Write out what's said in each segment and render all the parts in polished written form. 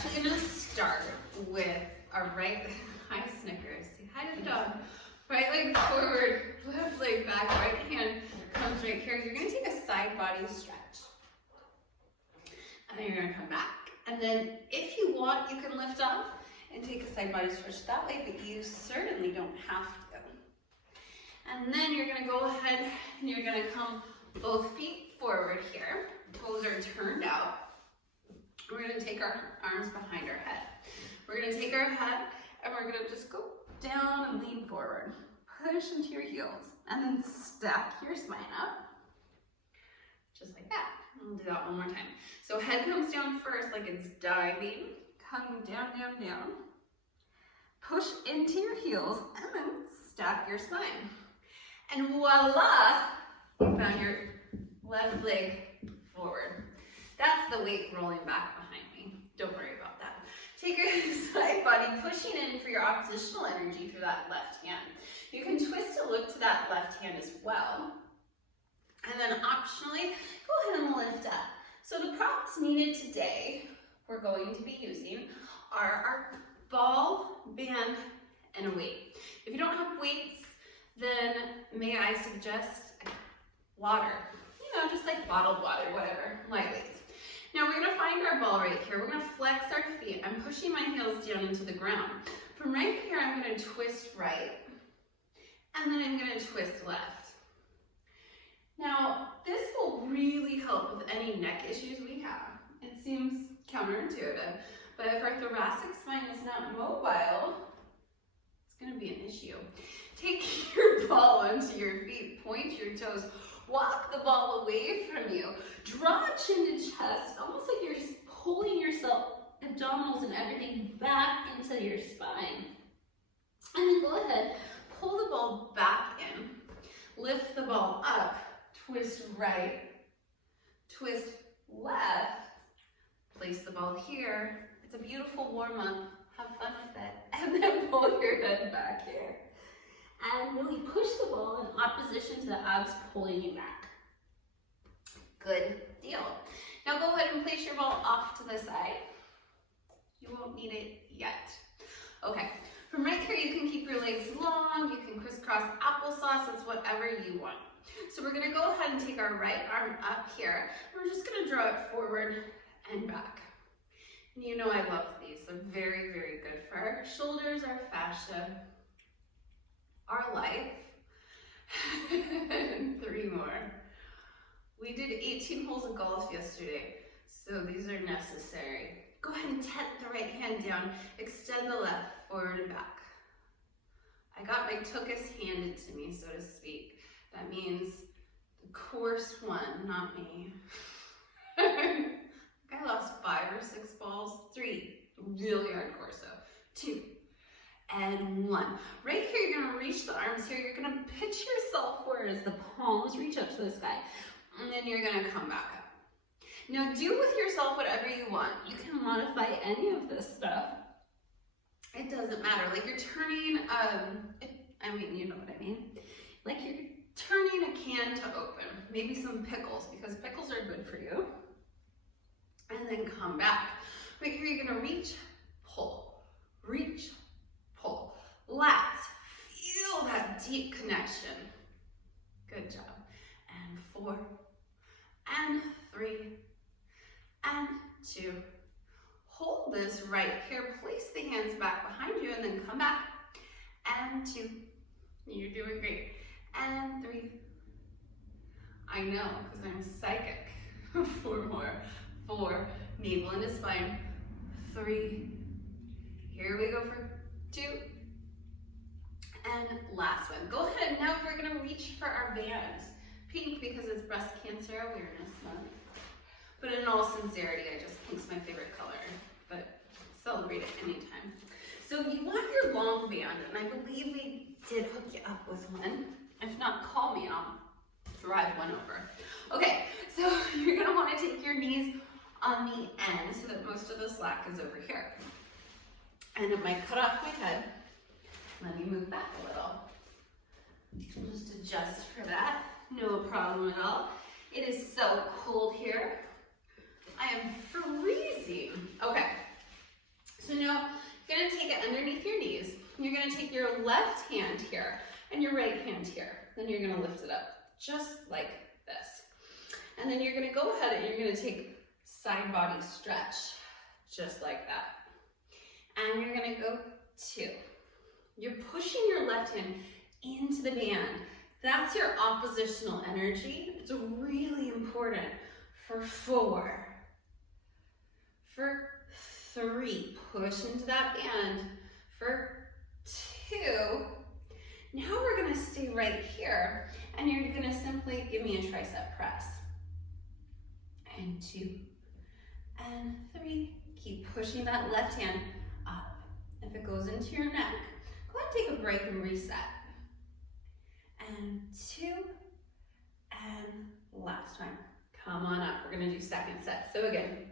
actually going to start with our right, hi Snickers, say hi to the dog. Right leg forward, left leg back, right hand comes right here. You're going to take a side body stretch. And then you're going to come back. And then if you want, you can lift up and take a side body stretch that way, but you certainly don't have to. And then you're going to go ahead and you're going to come both feet forward here. Toes are turned out. We're going to take our arms behind our head. We're going to take our head and we're going to just go down and lean forward. Push into your heels and then stack your spine up. Just like that. We'll do that one more time. So head comes down first like it's diving. Coming down, down, down. Push into your heels and then stack your spine. And voila, you found your left leg forward. That's the weight rolling back behind me. Don't worry about that. Take your side body, pushing in for your oppositional energy through that left hand. You can twist to look to that left hand as well. And then optionally, go ahead and lift up. So the props needed today, we're going to be using are our ball, band, and a weight. If you don't have weights, then may I suggest water. You know, just like bottled water, whatever, lightweight. Now we're gonna find our ball right here. We're gonna flex our feet. I'm pushing my heels down into the ground. From right here, I'm gonna twist right, and then I'm gonna twist left. Now, this will really help with any neck issues we have. It seems counterintuitive, but if our thoracic spine is not mobile, it's gonna be an issue. Take your ball onto your feet, point your toes, walk the ball away from you, draw chin to chest, almost like you're just pulling yourself, abdominals and everything back into your spine. And then go ahead, pull the ball back in, lift the ball up, twist right, twist left, place the ball here. It's a beautiful warm-up, have fun with it. And then pull your head back here. And really push the ball in opposition to the abs pulling you back. Good deal. Now go ahead and place your ball off to the side. You won't need it yet. Okay, from right here you can keep your legs long, you can crisscross applesauce, it's whatever you want. So we're gonna go ahead and take our right arm up here. We're just gonna draw it forward and back. And you know I love these, they're very, very good for our shoulders, our fascia, our life. 3 more. We did 18 holes of golf yesterday, so these are necessary. Go ahead and tent the right hand down, extend the left, forward and back. I got my tuchus handed to me, so to speak. That means the course one, not me. I lost 5 or 6 balls, 3, really hard course though, 2, and 1. Right here, you're gonna reach the arms here. You're gonna pitch yourself forward as the palms reach up to the sky. And then you're gonna come back up. Now do with yourself whatever you want. You can modify any of this stuff. It doesn't matter. Like you're turning, I mean, you know what I mean. Like you're turning a can to open. Maybe some pickles, because pickles are good for you. And then come back. Right here, you're gonna reach, pull, reach, pull. Lats, feel that deep connection. Good job. And 4, and 3, and 2. Hold this right here. Place the hands back behind you and then come back. And 2. You're doing great. And 3. I know, because I'm psychic. 4 more. 4. Navel into spine. 3. Here we go for 2. And last one. Go ahead. Now we're going to reach for our band. Pink because it's Breast Cancer Awareness Month. But in all sincerity, pink's my favorite color. But celebrate it anytime. So you want your long band, and I believe we did hook you up with one. If not, call me and I'll drive one over. Okay, so you're gonna want to take your knees on the end so that most of the slack is over here. And it might cut off my head. Let me move back a little. Just adjust for that. No problem at all. It is so cold here. I am freezing. Okay, gonna take your left hand here and your right hand here. Then you're gonna lift it up, just like this. And then you're gonna go ahead and you're gonna take side body stretch, just like that. And you're gonna go 2. You're pushing your left hand into the band. That's your oppositional energy. It's really important for 4. For 3, push into that band. For 2, now we're gonna stay right here and you're gonna simply give me a tricep press. And 2, and 3. Keep pushing that left hand up. If it goes into your neck, go ahead and take a break and reset. And 2, and last time. Come on up, we're gonna do second set. So again,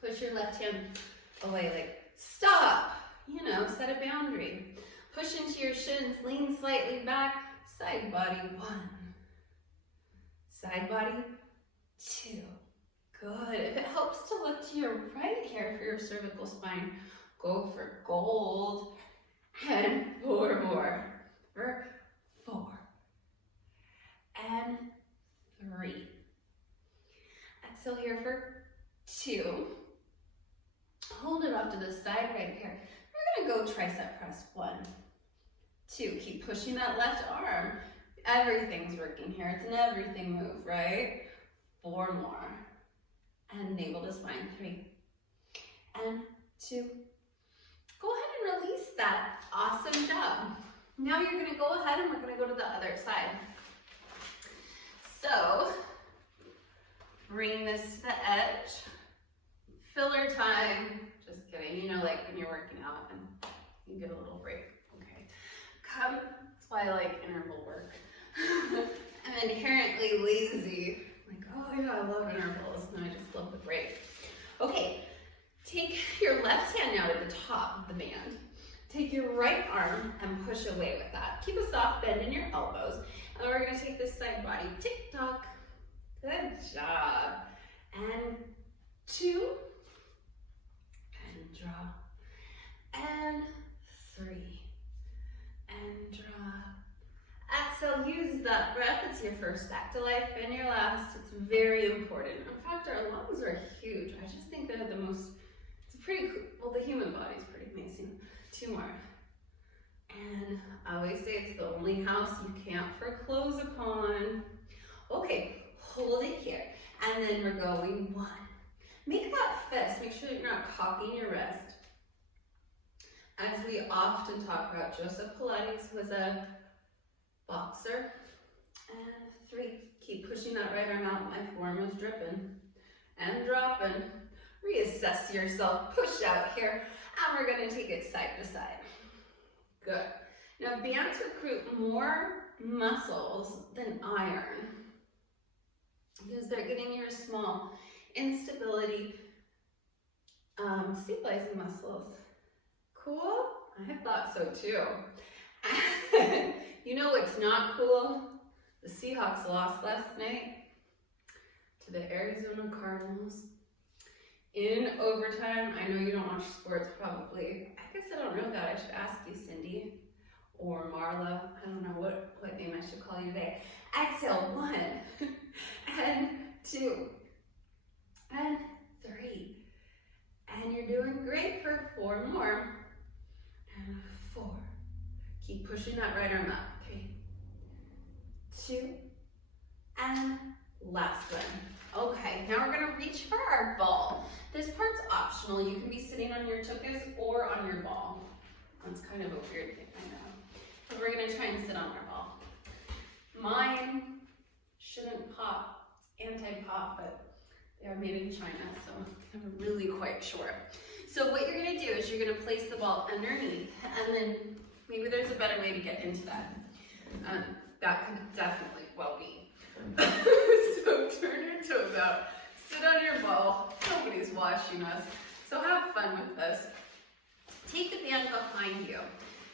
push your left hand away, like stop, you know, set a boundary. Push into your shins, lean slightly back, side body 1, side body 2. Good. If it helps to look to your right here for your cervical spine, go for gold. And 4 more. For 4. And 3. Exhale here for 2. Hold it off to the side right here. We're gonna go tricep press 1, 2. Keep pushing that left arm. Everything's working here. It's an everything move, right? 4 more. And navel to spine, 3. And 2. Go ahead and release that. Awesome job. Now you're gonna go ahead and we're gonna go to the other side. So, bring this to the edge. Filler time. Just kidding. You know, like when you're working out and you get a little break. Okay. Come. That's why I like interval work. I'm inherently lazy. Like, oh yeah, I love intervals. And I just love the break. Okay. Take your left hand now to the top of the band. Take your right arm and push away with that. Keep a soft bend in your elbows. And we're going to take this side body. Tick-tock. Good job. And 2. And drop. And 3. And drop. Exhale, use that breath. It's your first back to life and your last. It's very important. In fact, our lungs are huge. I just think they're the most, it's pretty cool. Well, the human body is pretty amazing. 2 more. And I always say it's the only house you can't foreclose upon. Okay, hold it here. And then we're going 1. Make that fist. Make sure that you're not cocking your wrist. As we often talk about, Joseph Pilates was a boxer. And 3. Keep pushing that right arm out. My forearm is dripping. And dropping. Reassess yourself. Push out here. And we're going to take it side to side. Good. Now, bands recruit more muscles than iron because they're getting your small instability, stabilizing muscles. Cool? I thought so too. You know what's not cool? The Seahawks lost last night to the Arizona Cardinals. In overtime. I know you don't watch sports probably. I guess I don't know that. I should ask you, Cindy or Marla. I don't know what name I should call you today. Exhale, 1 and 2 and 3. And you're doing great for 4 more. And 4. Keep pushing that right arm up. 3, 2, and last one. Okay, now we're gonna reach for our ball. This part's optional. You can be sitting on your tuchus or on your ball. That's kind of a weird thing, I know. But we're gonna try and sit on our ball. Mine shouldn't pop. It's anti-pop, but they are made in China, so I'm really quite sure. So what you're gonna do is you're gonna place the ball underneath, and then maybe there's a better way to get into that. That could definitely well be. So turn your toes out, sit on your ball, nobody's watching us, so have fun with this. Take the band behind you.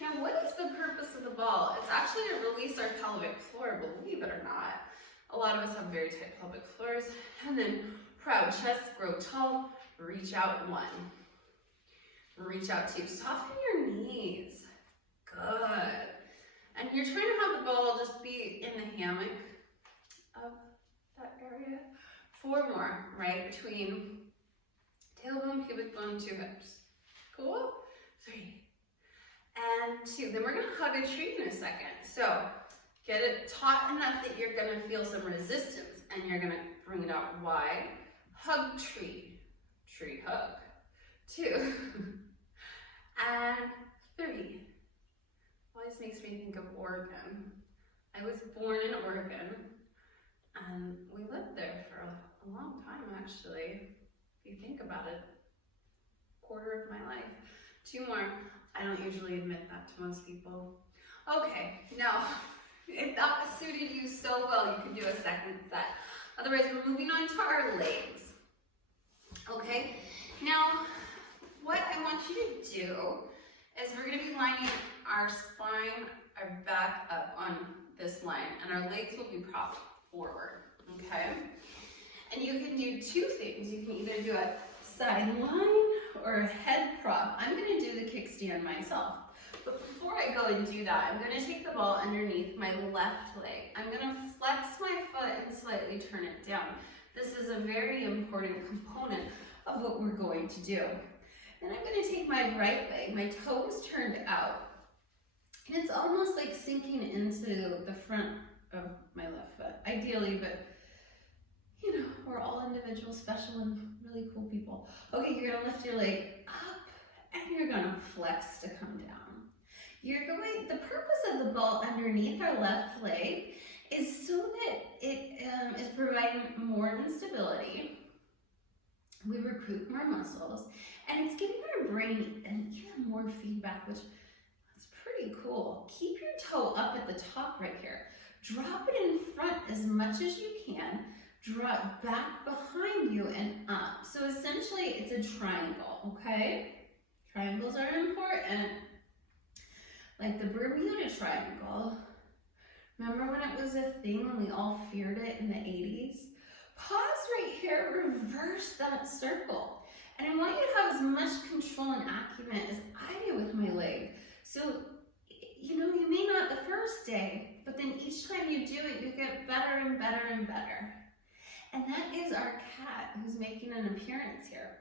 Now what is the purpose of the ball? It's actually to release our pelvic floor, believe it or not. A lot of us have very tight pelvic floors. And then proud chest, grow tall, reach out 1. Reach out 2, soften your knees. Good. And you're trying to have the ball just be in the hammock of that area. 4 more, right between tailbone, pubic bone, 2 hips. Cool? 3 and 2. Then we're gonna hug a tree in a second. So get it taut enough that you're gonna feel some resistance and you're gonna bring it out wide. Hug tree, tree hug. 2 and 3. Always makes me think of Oregon. I was born in Oregon and we lived there for a long time actually. If you think about it, quarter of my life. 2 more. I don't usually admit that to most people. Okay, now, if that suited you so well, you can do a second set. Otherwise, we're moving on to our legs. Okay, now, what I want you to do is we're gonna be lining our spine, our back up on this line, and our legs will be propped forward, okay? And you can do 2 things. You can either do a side line or a head prop. I'm gonna do the kickstand myself. But before I go and do that, I'm gonna take the ball underneath my left leg. I'm gonna flex my foot and slightly turn it down. This is a very important component of what we're going to do. Then I'm gonna take my right leg, my toes turned out, and it's almost like sinking into the front of my left foot, ideally, but you know, we're all individual, special, and really cool people. Okay, you're gonna lift your leg up and you're gonna flex to come down. The purpose of the ball underneath our left leg is so that it is providing more stability. We recruit more muscles, and it's giving our brain an even more feedback, which is pretty cool. Keep your toe up at the top right here. Drop it in front as much as you can. Drop back behind you and up. So essentially it's a triangle, okay? Triangles are important. Like the Bermuda Triangle. Remember when it was a thing and we all feared it in the 80s? Pause right here, reverse that circle. And I want you to have as much control and acumen as I do with my leg. So, you know, you may not the first day, but then each time you do it, you get better and better and better. And that is our cat who's making an appearance here.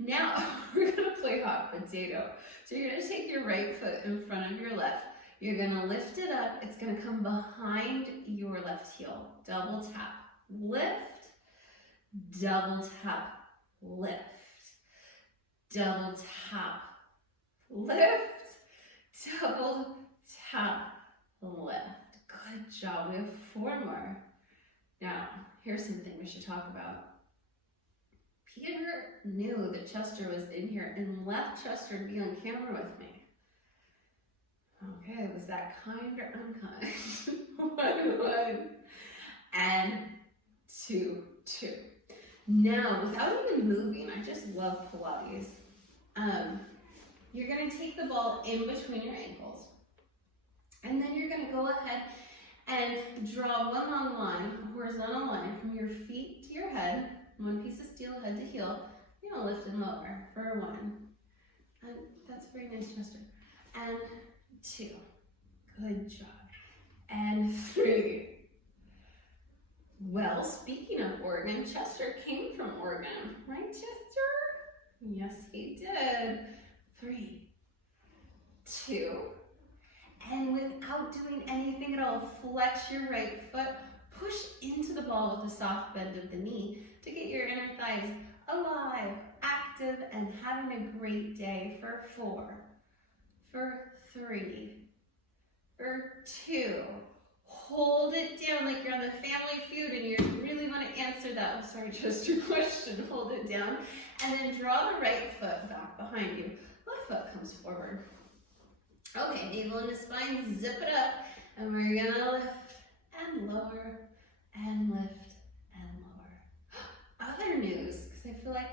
Now, we're gonna play hot potato. So you're gonna take your right foot in front of your left. You're gonna lift it up. It's gonna come behind your left heel. Double tap, lift, double tap, lift, double tap, lift, double tap, lift. Good job, we have 4 more. Now, here's something we should talk about. Peter knew that Chester was in here and left Chester to be on camera with me. Okay, was that kind or unkind? 1, and 2, 2. Now, without even moving, I just love Pilates. You're gonna take the ball in between your ankles, and then you're gonna go ahead and draw one long line, a horizontal line from your feet to your head, 1 piece of steel, head to heel. You're gonna lift and lower for 1. And that's very nice, Chester. And 2. Good job. And 3. Well, speaking of Oregon, Chester came from Oregon, right, Chester? Yes, he did. 3, 2. And without doing anything at all, flex your right foot, push into the ball with a soft bend of the knee to get your inner thighs alive, active, and having a great day for 4, for 3, for 2. Hold it down like you're on the Family Feud and you really want to answer that. I'm sorry, just your question. Hold it down. And then draw the right foot back behind you. Left foot comes forward. Okay, navel in the spine, zip it up. And we're gonna lift and lower and lift and lower. Other news, because I feel like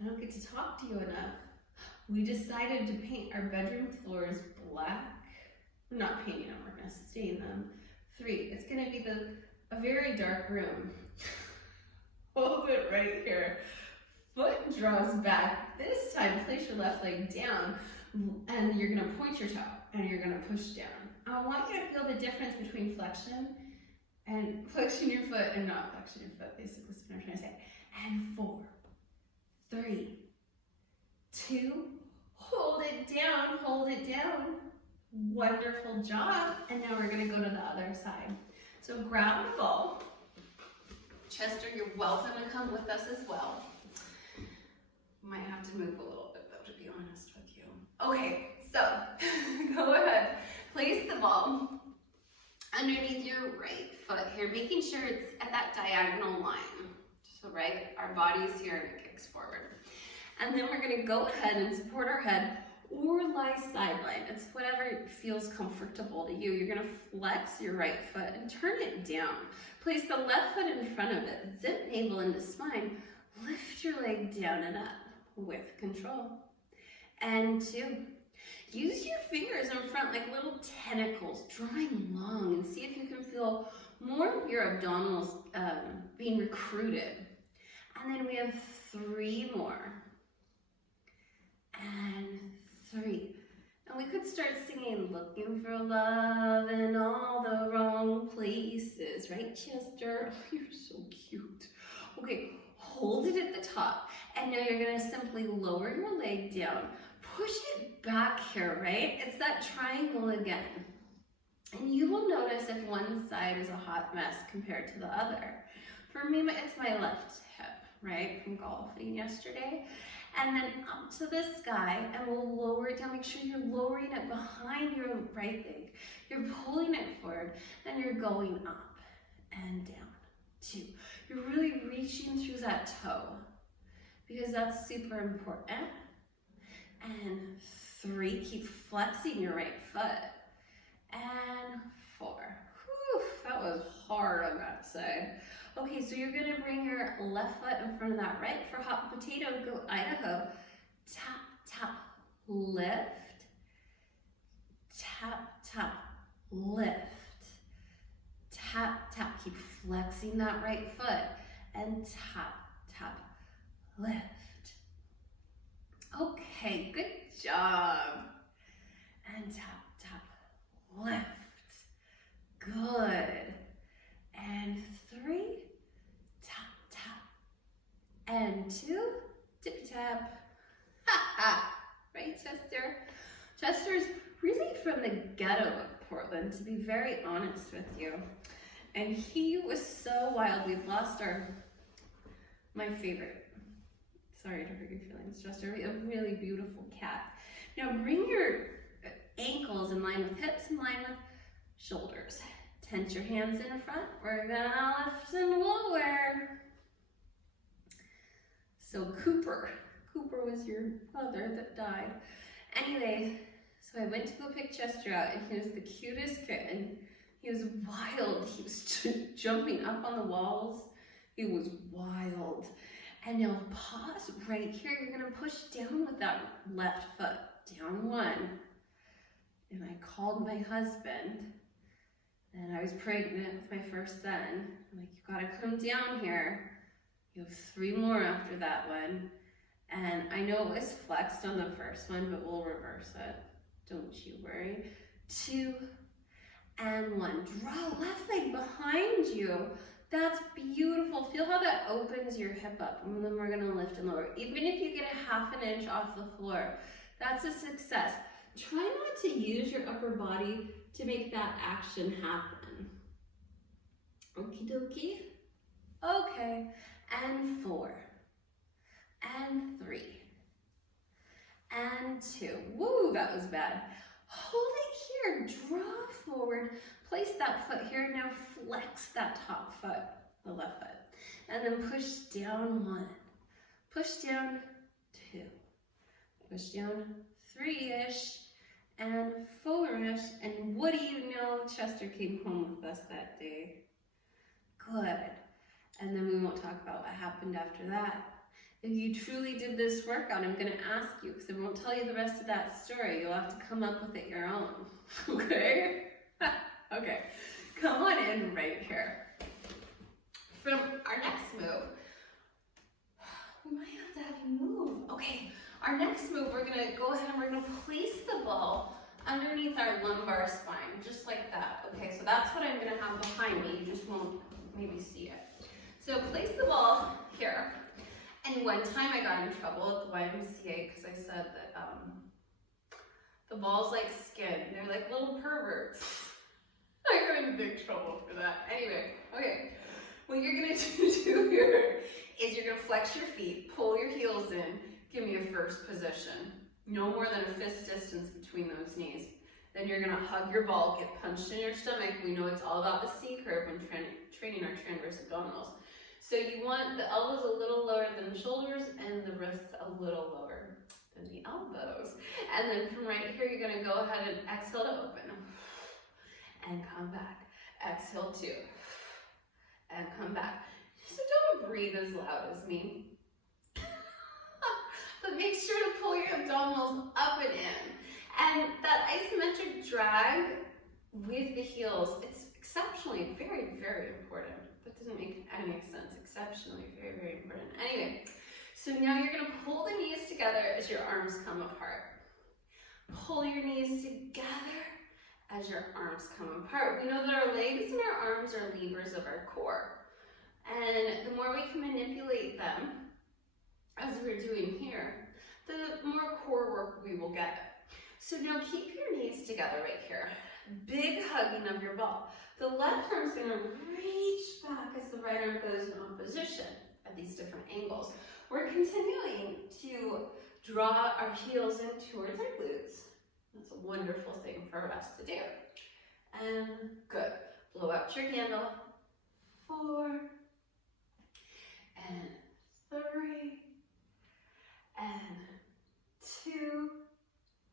I don't get to talk to you enough. We decided to paint our bedroom floors black. We're not painting them, we're gonna stain them. 3, it's gonna be a very dark room. Hold it right here. Foot draws back. This time, place your left leg down and you're gonna point your toe. and you're gonna push down. I want you to feel the difference between flexion your foot and not flexion your foot, basically is what I'm trying to say. And 4, 3, 2, hold it down, hold it down. Wonderful job. And now we're gonna go to the other side. So grab the ball. Chester, you're welcome to come with us as well. Might have to move a little bit though, to be honest with you. Okay, so go ahead. Place the ball underneath your right foot here, making sure it's at that diagonal line. So right, our body's here and it kicks forward. And then we're gonna go ahead and support our head or lie sideline. It's whatever feels comfortable to you. You're gonna flex your right foot and turn it down. Place the left foot in front of it. Zip navel into spine. Lift your leg down and up with control. And 2. Use your fingers in front like little tentacles, drawing long, and see if you can feel more of your abdominals being recruited. And then we have 3 more. And 3. And we could start singing, looking for love in all the wrong places. Right, Chester? Oh, you're so cute. Okay, hold it at the top. And now you're gonna simply lower your leg down. Push it back here, right? It's that triangle again. And you will notice if one side is a hot mess compared to the other. For me, it's my left hip, right? From golfing yesterday. And then up to the sky, and we'll lower it down. Make sure you're lowering it behind your right leg. You're pulling it forward, and you're going up and down. 2. You're really reaching through that toe, because that's super important. And 3, keep flexing your right foot. And 4. Whew, that was hard on that side. Okay, so you're gonna bring your left foot in front of that right. For hot potato, go Idaho. Tap, tap, lift. Tap, tap, lift. Tap, tap, keep flexing that right foot. And tap, tap, lift. Okay, good job. And tap, tap, lift. Good. And 3, tap, tap. And 2, tip tap. Ha ha. Right, Chester? Chester's really from the ghetto of Portland, to be very honest with you. And he was so wild. We've lost my favorite. Sorry to hurt your feelings, Chester. A really beautiful cat. Now bring your ankles in line with hips, in line with shoulders. Tense your hands in front. We're gonna lift and lower. So Cooper was your brother that died. Anyway, so I went to go pick Chester out, and he was the cutest kitten. He was wild. He was jumping up on the walls. He was wild. And now pause right here. You're gonna push down with that left foot. Down 1. And I called my husband, and I was pregnant with my first son. I'm like, you gotta come down here. You have 3 more after that one. And I know it was flexed on the first one, but we'll reverse it. Don't you worry. 2 and 1. Draw left leg behind you. That's beautiful. Feel how that opens your hip up. And then we're gonna lift and lower. Even if you get a ½ an inch off the floor, that's a success. Try not to use your upper body to make that action happen. Okie dokie. Okay. And 4. And 3. And 2. Woo, that was bad. Hold it here. Draw forward. Place that foot here. Now flex that top foot, the left foot. And then push down 1. Push down 2. Push down 3-ish. And 4-ish. And what do you know? Chester came home with us that day. Good. And then we won't talk about what happened after that. If you truly did this workout, I'm going to ask you, because I won't tell you the rest of that story. You'll have to come up with it your own. Okay? Okay. Come on in right here. From our next move, we might have to have you move. Okay. Our next move, we're going to go ahead and we're going to place the ball underneath our lumbar spine, just like that. Okay, so that's what I'm gonna have behind me. You just won't maybe see it. So place the ball here. And one time I got in trouble at the YMCA because I said that the ball's like skin. They're like little perverts. I got in big trouble for that. Anyway, okay. What you're gonna do here is you're gonna flex your feet, pull your heels in, give me a first position. No more than a fist distance between those knees. Then you're gonna hug your ball, get punched in your stomach. We know it's all about the C curve when training our transverse abdominals. So you want the elbows a little lower than the shoulders and the wrists a little lower than the elbows. And then from right here, you're gonna go ahead and exhale to open. And come back. Exhale two. And come back. So don't breathe as loud as me. But make sure to pull your abdominals up and in. And that isometric drag with the heels, it's exceptionally very, very important. That doesn't make any sense. Exceptionally very, very important. Anyway, so now you're gonna pull the knees together as your arms come apart. Pull your knees together as your arms come apart. We know that our legs and our arms are levers of our core. And the more we can manipulate them, as we're doing here, the more core work we will get. So now keep your knees together right here. Big hugging of your ball. The left arm's gonna reach back as the right arm goes in opposition at these different angles. We're continuing to draw our heels in towards our glutes. That's a wonderful thing for us to do. And good. Blow out your candle. 4 and 3 and 2.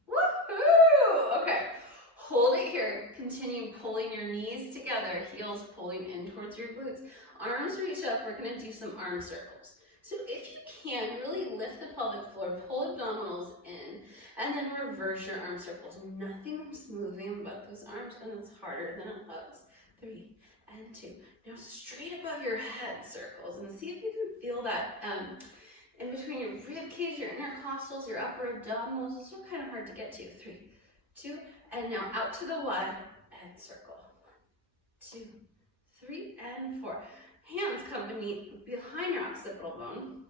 Woohoo! Okay. Hold it here. Continue pulling your knees together, heels pulling in towards your glutes. Arms reach up. We're going to do some arm circles. So if you can, really lift the pelvic floor, pull abdominals in, and then reverse your arm circles. Nothing's moving but those arms, and it's harder than it looks. 3 and 2. Now straight above your head circles, and see if you can feel that in between your rib cage, your intercostals, your upper abdominals. Those are kind of hard to get to. 3, 2, and now out to the 1 and circle. 1, 2, 3, and 4. Hands come behind your occipital bone,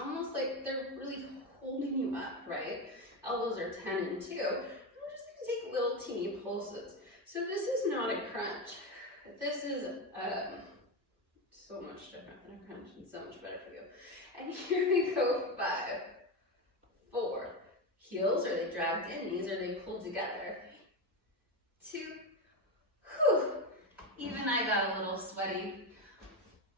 almost like they're really holding you up, right? Elbows are 10 and 2. And we're just gonna take little teeny pulses. So this is not a crunch. This is so much different than a crunch and so much better for you. And here we go, 5, 4. Heels, are they dragged in? Knees, are they pulled together? 2. Whew. Even I got a little sweaty.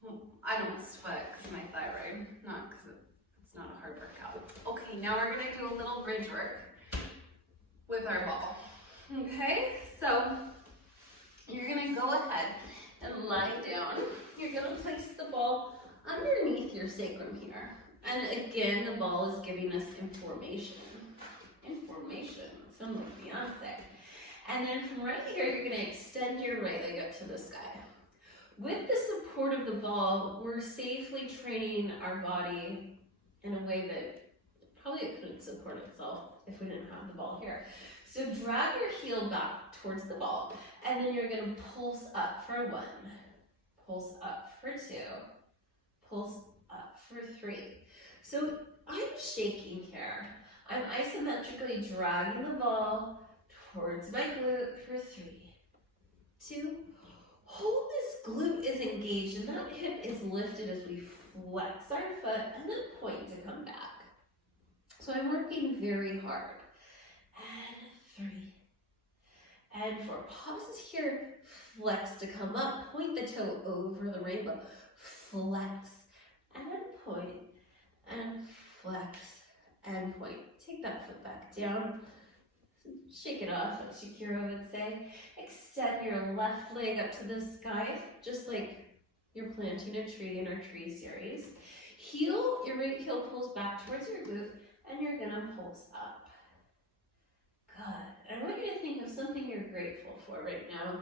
Well, I don't sweat because of my thyroid, not because it's not a hard workout. Okay, now we're gonna do a little bridge work with our ball. Okay, so you're gonna go ahead and lie down. You're gonna place the ball underneath your sacrum here. And again, the ball is giving us information. Information, sounds like Beyonce. And then from right here, you're gonna extend your right leg up to the sky. With the support of the ball, we're safely training our body in a way that probably it couldn't support itself if we didn't have the ball here. So drag your heel back towards the ball, and then you're gonna pulse up for 1, pulse up for 2, pulse up for 3. So I'm shaking here. I'm isometrically dragging the ball towards my glute for 3, 2. Hold this glute is engaged and that hip is lifted as we flex our foot and then point to come back. So I'm working very hard. And 3. And 4. Pauses here. Flex to come up. Point the toe over the rainbow. Flex and point and flex and point. Take that foot back down. Shake it off, like Shakira would say. Extend your left leg up to the sky, just like you're planting a tree in our tree series. Heel, your right heel pulls back towards your glute, and you're gonna pulse up. Good. I want you to think of something you're grateful for right now.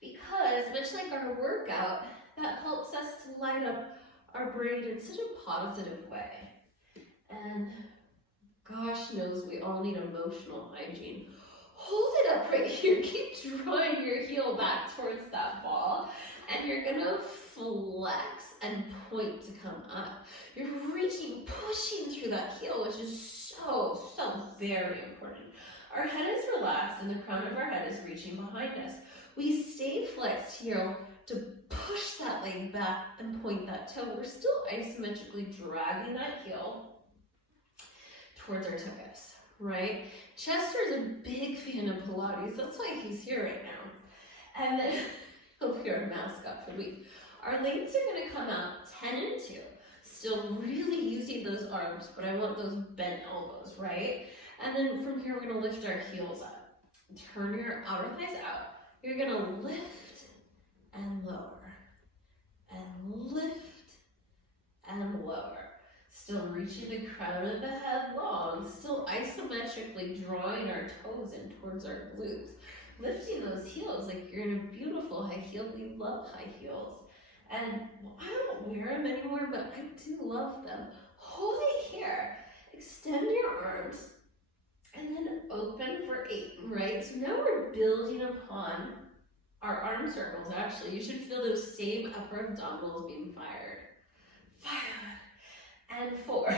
Because, much like our workout, that helps us to light up our brain in such a positive way. And Gosh knows we all need emotional hygiene. Hold it up right here. Keep drawing your heel back towards that ball. And you're gonna flex and point to come up. You're reaching, pushing through that heel, which is so very important. Our head is relaxed and the crown of our head is reaching behind us. We stay flexed here to push that leg back and point that toe. We're still isometrically dragging that heel towards our toes, right? Chester is a big fan of Pilates. That's why he's here right now. And then, hope you're a mascot for the week. Our legs are gonna come out 10 and 2. Still really using those arms, but I want those bent elbows, right? And then from here, we're gonna lift our heels up. Turn your outer thighs out. You're gonna lift and lower, and lift and lower. Still reaching the crown of the head long, still isometrically drawing our toes in towards our glutes. Lifting those heels like you're in a beautiful high heel. We love high heels. And I don't wear them anymore, but I do love them. Hold it here. Extend your arms and then open for 8, right? So now we're building upon our arm circles. Actually, you should feel those same upper abdominals being fired. 5 and 4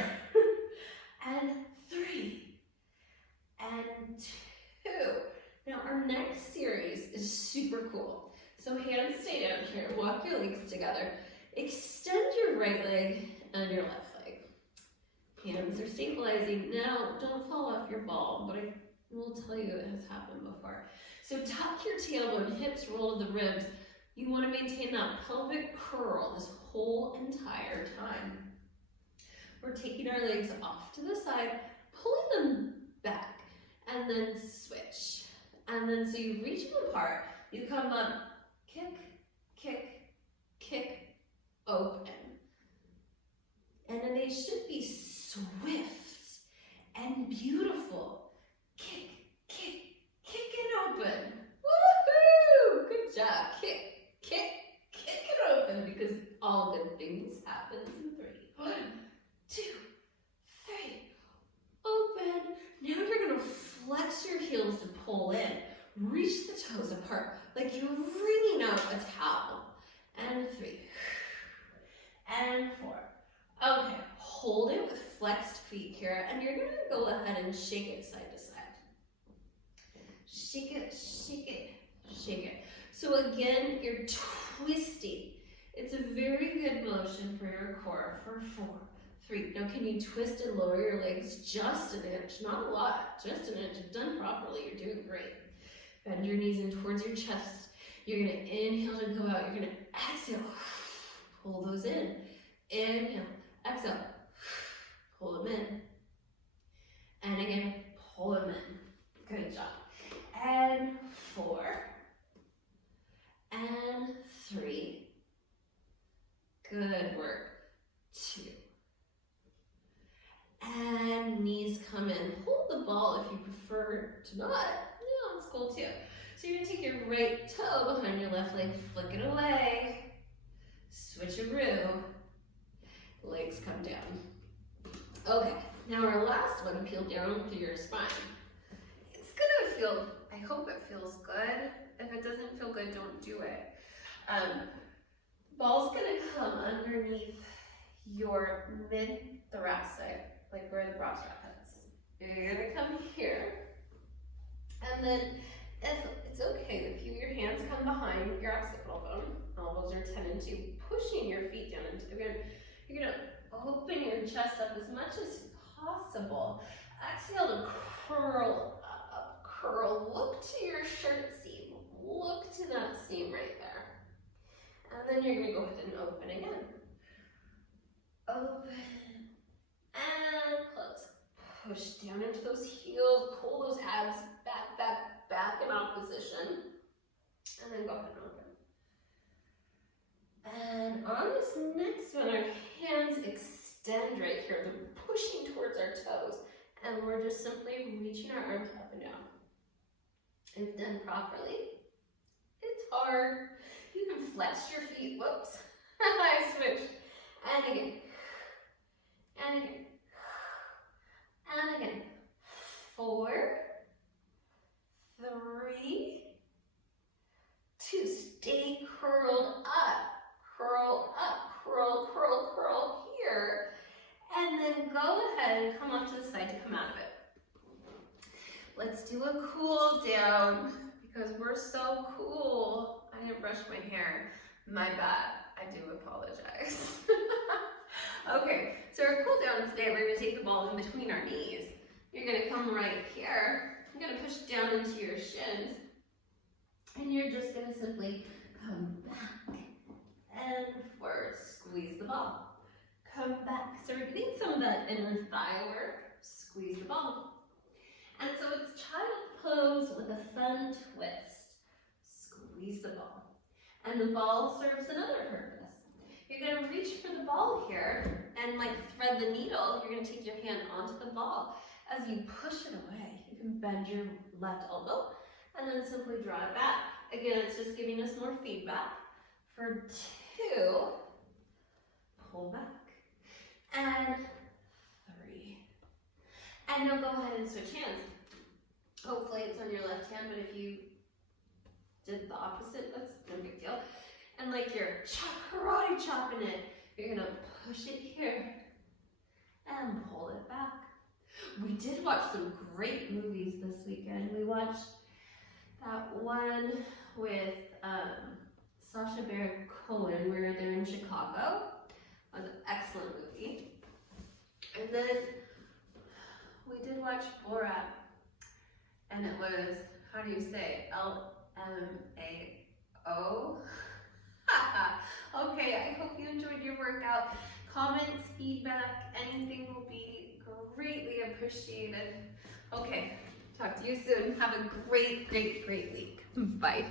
and 3 and 2. Now our next series is super cool. So hands stay down here, walk your legs together. Extend your right leg and your left leg. Hands are stabilizing. Now, don't fall off your ball, but I will tell you it has happened before. So tuck your tailbone, hips roll to the ribs. You want to maintain that pelvic curl this whole entire time. We're taking our legs off to the side, pulling them back, and then switch. And then so you reach them apart, you come up, kick, kick, kick, open. And then they should be swift and beautiful. Kick, kick, kick and open. Woohoo! Good job. Kick, kick, kick and open, because all good things happen in 3. 1, 2, 3. Open. Now you're going to flex your heels to pull in. Reach the toes apart like you're wringing out a towel. And 3. And 4. Okay, hold it with flexed feet here, and you're gonna go ahead and shake it side to side. Shake it, shake it, shake it. So again, you're twisting. It's a very good motion for your core for 4, 3. Now can you twist and lower your legs just an inch? Not a lot, just an inch. If done properly, you're doing great. Bend your knees in towards your chest. You're gonna inhale to go out. You're gonna exhale. Pull those in. Inhale. Exhale, pull them in, and again, pull them in. Good job. And 4, and 3. Good work. 2, and knees come in. Hold the ball if you prefer to not. Yeah, that's cool too. So you're gonna take your right toe behind your left leg, flick it away, switcheroo. Legs come down. Okay, now our last one, peel down through your spine. It's gonna feel, I hope it feels good. If it doesn't feel good, don't do it. Ball's gonna come underneath your mid-thoracic, like where the bra strap is. You're gonna come here, and then if it's okay if your hands come behind your occipital bone, elbows are 10 and 2, pushing your feet down into the ground. You're gonna open your chest up as much as possible. Exhale to curl up, curl. Look to your shirt seam. Look to that seam right there. And then you're gonna go ahead and open again. Open and close. Push down into those heels. Pull those abs back, back, back in opposition. And then go ahead and open. And on this next one, our hands extend right here. They're pushing towards our toes. And we're just simply reaching our arms up and down. If done properly, it's hard. You can flex your feet. Whoops. I switched. And again. And again. And again, 4, 3, 2, stay curled up, curl up, curl, curl, curl here. And then go ahead and come off to the side to come out of it. Let's do a cool down because we're so cool. I didn't brush my hair. My bad. I do apologize. Okay, so our cool down today, we're going to take the ball in between our knees. You're going to come right here. You're going to push down into your shins. And you're just going to simply come back and forward. Squeeze the ball. Come back. So we're getting some of that inner thigh work. Squeeze the ball. And so it's child pose with a fun twist. Squeeze the ball. And the ball serves another purpose. You're going to reach for the ball here and like thread the needle. You're going to take your hand onto the ball. As you push it away, you can bend your left elbow and then simply draw it back. Again, it's just giving us more feedback. For 2, pull back. And 3. And now go ahead and switch hands. Hopefully it's on your left hand, but if you did the opposite, that's no big deal. And like you're karate chopping it, you're gonna push it here and pull it back. We did watch some great movies this weekend. We watched that one with Sacha Baron Cohen where they're in Chicago. It was an excellent movie. And then we did watch Borat, and it was, how do you say, LMAO? Okay, I hope you enjoyed your workout. Comments, feedback, anything will be greatly appreciated. Okay, talk to you soon. Have a great, great, great week. Bye.